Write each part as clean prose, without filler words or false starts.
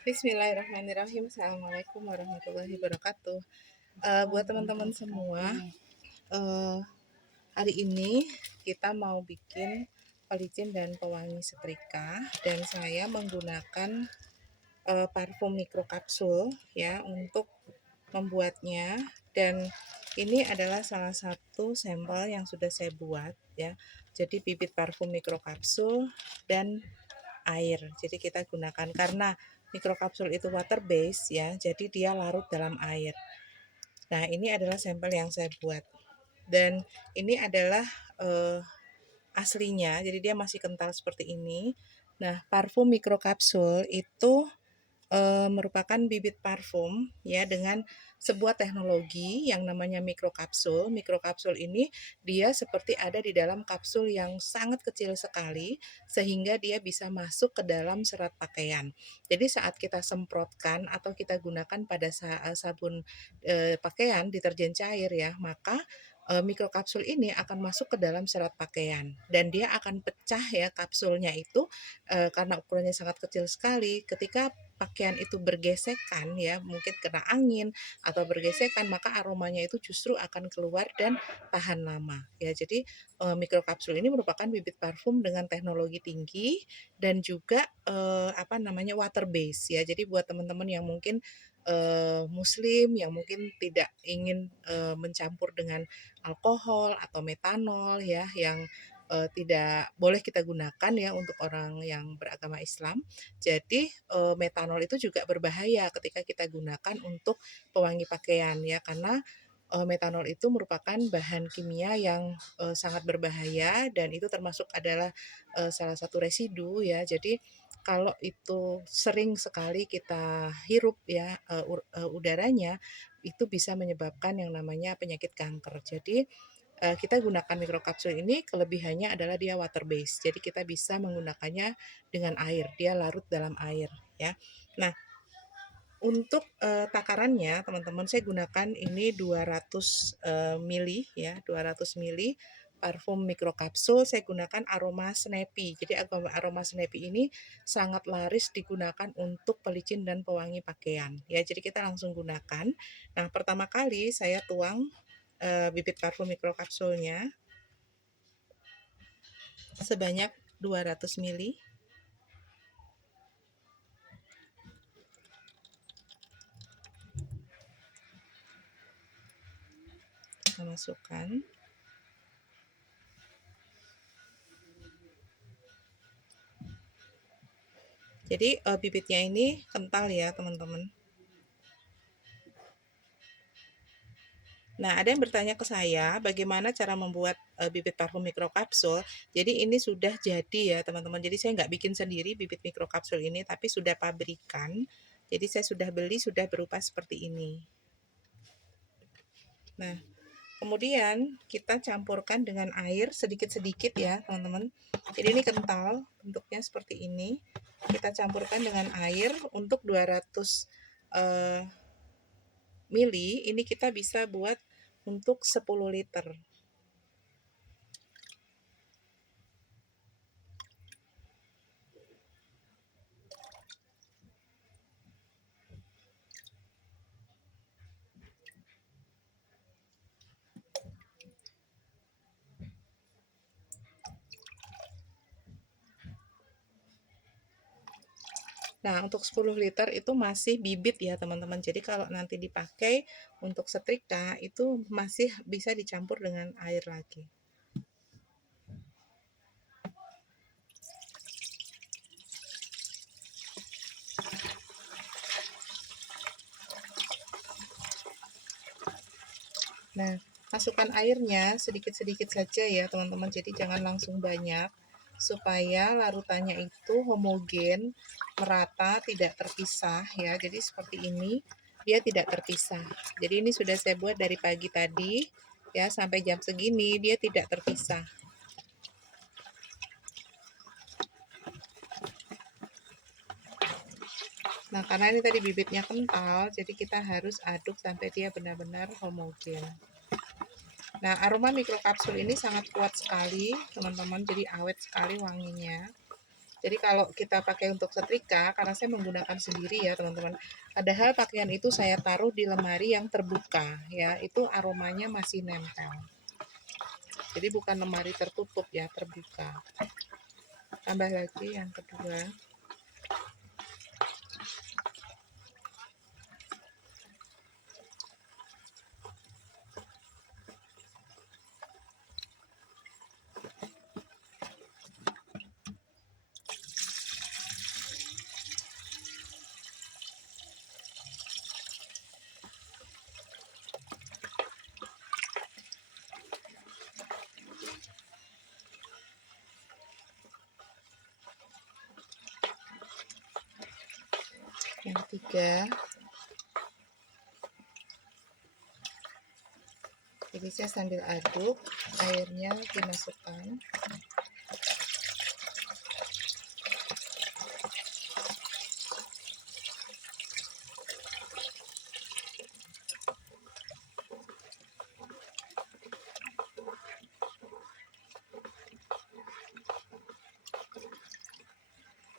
Bismillahirrahmanirrahim. Assalamualaikum warahmatullahi wabarakatuh. Buat teman-teman semua, uh, hari ini kita mau bikin pelicin dan pewangi setrika, dan saya menggunakan parfum mikrokapsul ya untuk membuatnya. Dan ini adalah salah satu sampel yang sudah saya buat ya. Jadi bibit parfum mikrokapsul dan air. Jadi kita gunakan karena mikrokapsul itu water base ya, jadi dia larut dalam air. Nah, ini adalah sampel yang saya buat. Dan ini adalah aslinya, jadi dia masih kental seperti ini. Nah, parfum mikrokapsul itu merupakan bibit parfum ya dengan sebuah teknologi yang namanya mikrokapsul. Mikrokapsul ini dia seperti ada di dalam kapsul yang sangat kecil sekali sehingga dia bisa masuk ke dalam serat pakaian. Jadi saat kita semprotkan atau kita gunakan pada sabun pakaian, deterjen cair ya, maka mikrokapsul ini akan masuk ke dalam serat pakaian dan dia akan pecah ya kapsulnya itu karena ukurannya sangat kecil sekali. Ketika pakaian itu bergesekan ya, mungkin kena angin atau bergesekan, maka aromanya itu justru akan keluar dan tahan lama ya. Jadi mikrokapsul ini merupakan bibit parfum dengan teknologi tinggi dan juga water base ya. Jadi buat teman-teman yang mungkin muslim yang mungkin tidak ingin mencampur dengan alkohol atau metanol ya, yang tidak boleh kita gunakan ya untuk orang yang beragama Islam. Jadi metanol itu juga berbahaya ketika kita gunakan untuk pewangi pakaian ya, karena metanol itu merupakan bahan kimia yang sangat berbahaya dan itu termasuk adalah salah satu residu ya. Jadi kalau itu sering sekali kita hirup ya udaranya, itu bisa menyebabkan yang namanya penyakit kanker. Jadi kita gunakan mikrokapsul ini kelebihannya adalah dia water base. Jadi kita bisa menggunakannya dengan air, dia larut dalam air ya. Nah, untuk takarannya teman-teman saya gunakan ini 200 mili ya, 200 mili parfum mikrokapsul. Saya gunakan aroma Snappy. Jadi aroma Snappy ini sangat laris digunakan untuk pelicin dan pewangi pakaian ya. Jadi kita langsung gunakan. Nah, pertama kali saya tuang bibit parfum mikrokapsulnya sebanyak 200 mili. Kita masukkan. Jadi bibitnya ini kental ya teman-teman. Nah, ada yang bertanya ke saya, bagaimana cara membuat bibit parfum mikrokapsul. Jadi ini sudah jadi ya teman-teman. Jadi saya nggak bikin sendiri bibit mikrokapsul ini, tapi sudah pabrikan. Jadi saya sudah beli, sudah berupa seperti ini. Nah, kemudian kita campurkan dengan air sedikit-sedikit ya teman-teman. Jadi ini kental, bentuknya seperti ini. Kita campurkan dengan air untuk 200 mili. Ini kita bisa buat untuk 10 liter. Nah, untuk 10 liter itu masih bibit ya teman-teman. Jadi kalau nanti dipakai untuk setrika itu masih bisa dicampur dengan air lagi. Nah, masukkan airnya sedikit-sedikit saja ya teman-teman. Jadi jangan langsung banyak supaya larutannya itu homogen, merata, tidak terpisah ya. Jadi seperti ini, dia tidak terpisah. Jadi ini sudah saya buat dari pagi tadi ya, sampai jam segini dia tidak terpisah. Nah, karena ini tadi bibitnya kental, jadi kita harus aduk sampai dia benar-benar homogen. Nah, aroma mikrokapsul ini sangat kuat sekali, teman-teman. Jadi awet sekali wanginya. Jadi kalau kita pakai untuk setrika, karena saya menggunakan sendiri ya teman-teman. Padahal pakaian itu saya taruh di lemari yang terbuka ya, itu aromanya masih nempel. Jadi bukan lemari tertutup ya, terbuka. Tambah lagi yang kedua. Yang ketiga, jadi saya sambil aduk, airnya dimasukkan.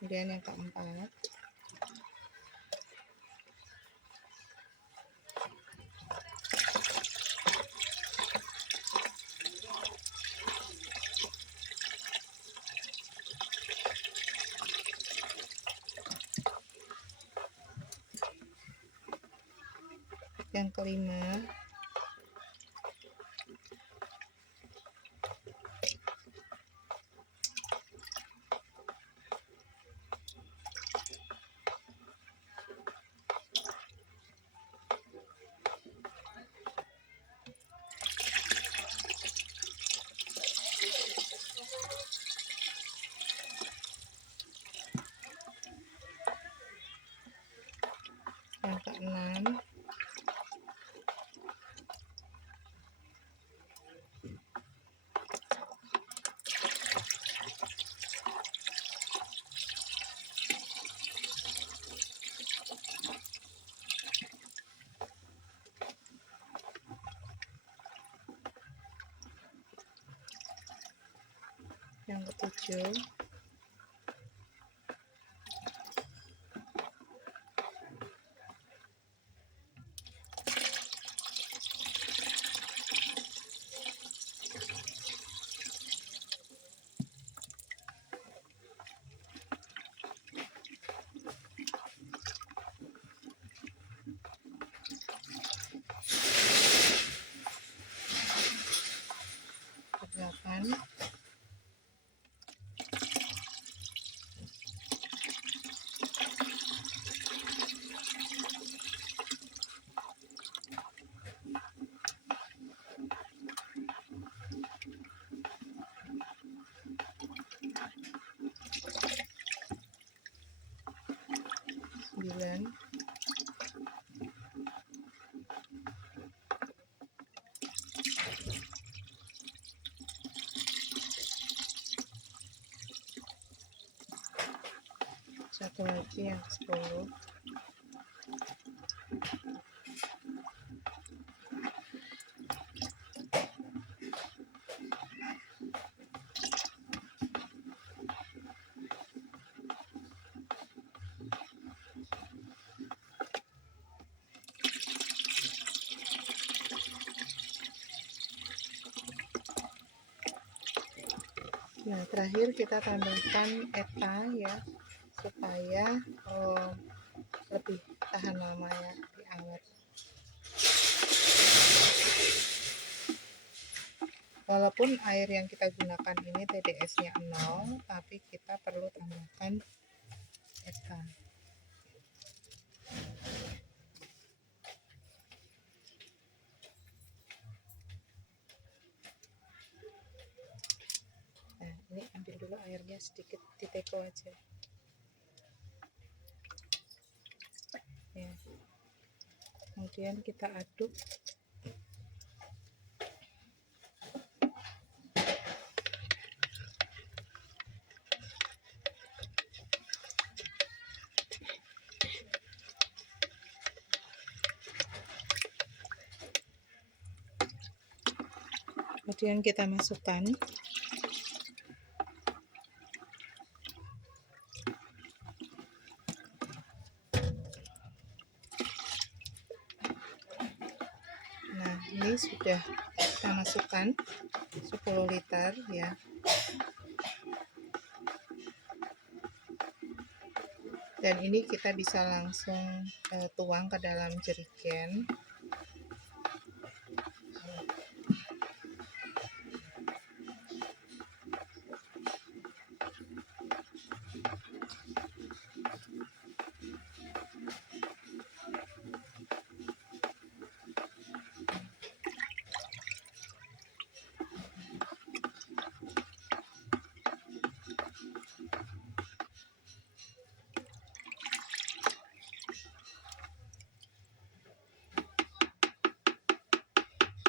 Kemudian yang keempat, yang kelima, yang keenam, yang ketujuh, kedelapan, sembilan, satu lagi yang ke-10, nah terakhir kita tambahkan ETA ya, supaya lebih tahan lama ya di awet. Walaupun air yang kita gunakan ini TDS-nya 0, tapi kita perlu tambahkan ETA. Nah, ini ambil dulu airnya sedikit, diteko aja. Ya. Kemudian kita aduk. Kemudian kita masukkan ini sudah kita masukkan 10 liter ya. Dan ini kita bisa langsung tuang ke dalam jerigen.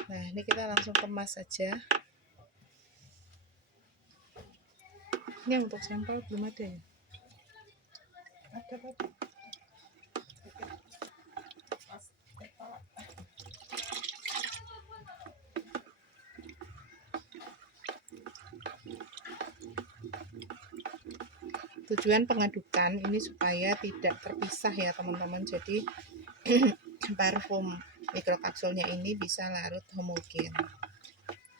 Nah, ini kita langsung kemas saja. Ini untuk sampel belum ada ya? Ada, Pak. Tujuan pengadukan ini supaya tidak terpisah ya teman-teman. Jadi parfum mikrokapsulnya ini bisa larut homogen,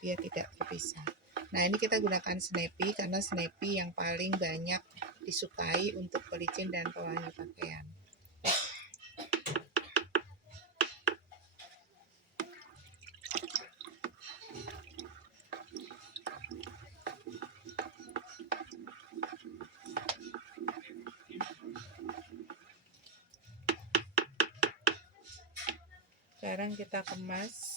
dia tidak terpisah. Nah, ini kita gunakan Snappy karena Snappy yang paling banyak disukai untuk pelicin dan pewangi pakaian. Sekarang kita kemas.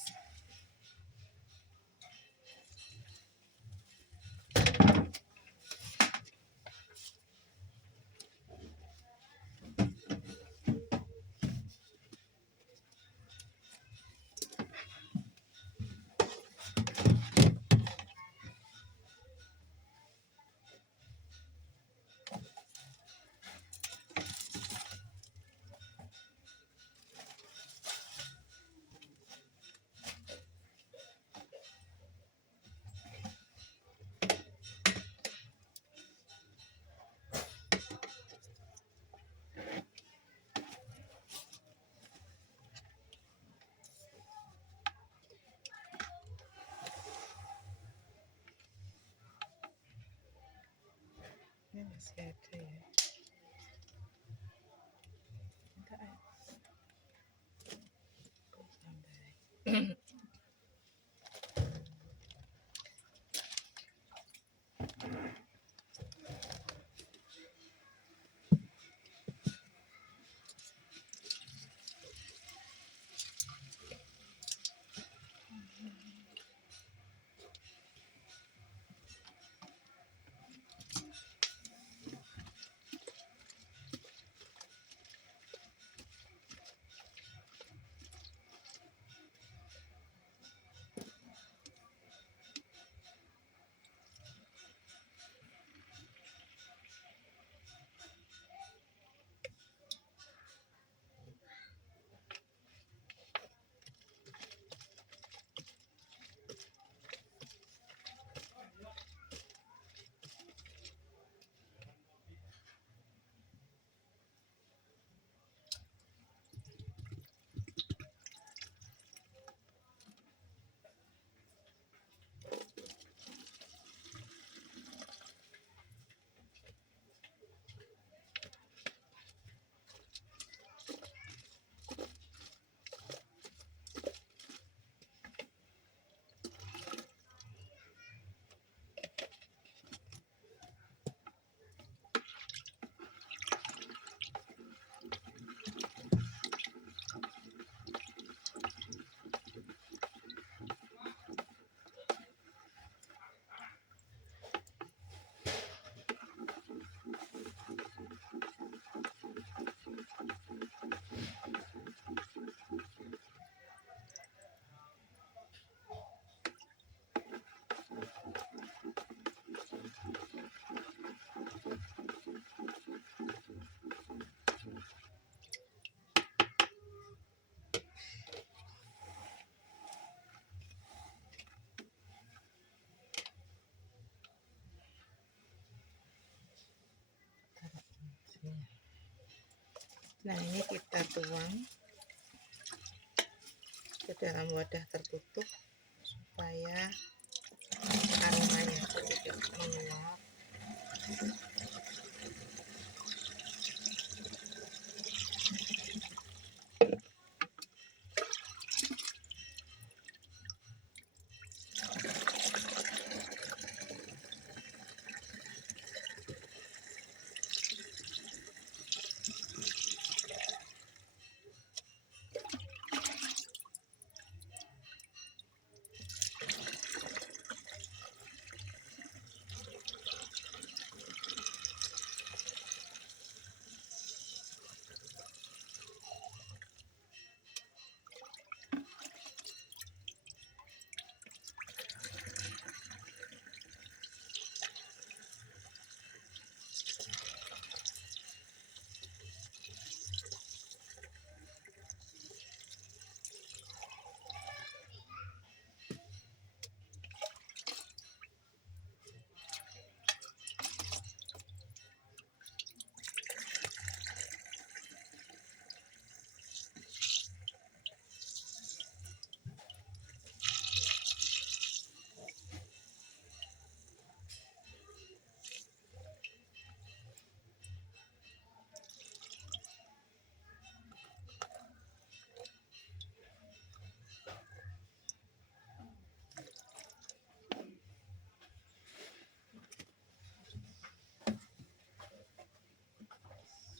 Ini masih ada ya. Nah, ini kita tuang ke dalam wadah tertutup supaya aromanya tidak meluap.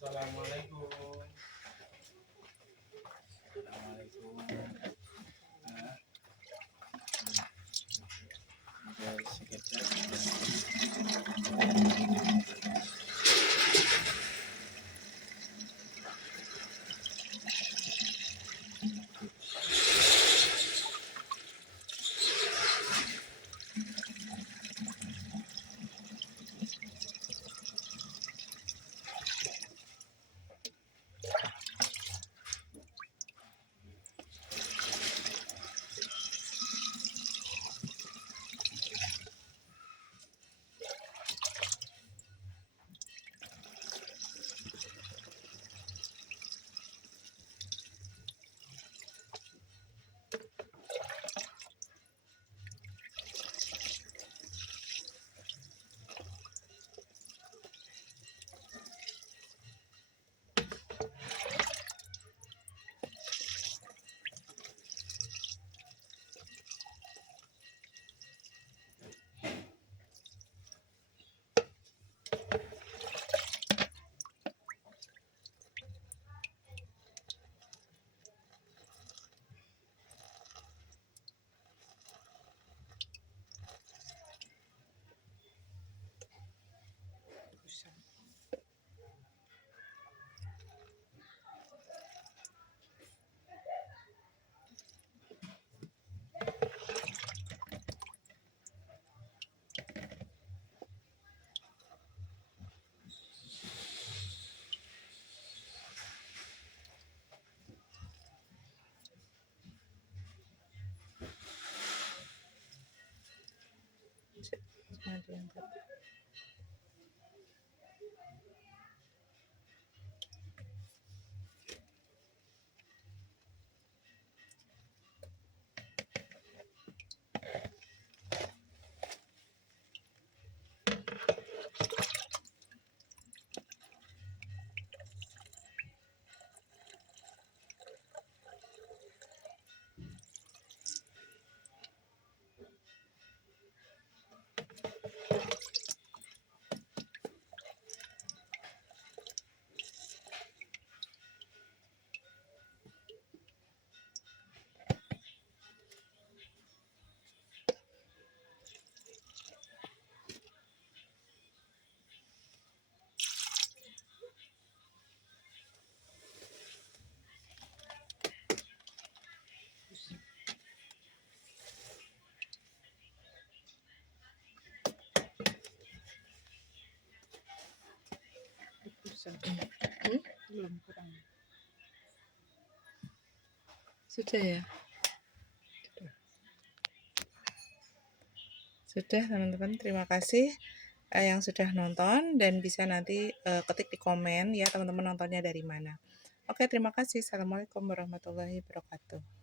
Assalamualaikum. Assalamualaikum. Nah, dari sekitar Nah, diangkat. Belum kurang. Sudah ya? Sudah teman-teman, terima kasih yang sudah nonton, dan bisa nanti ketik di komen ya teman-teman nontonnya dari mana. Oke, terima kasih. Assalamualaikum warahmatullahi wabarakatuh.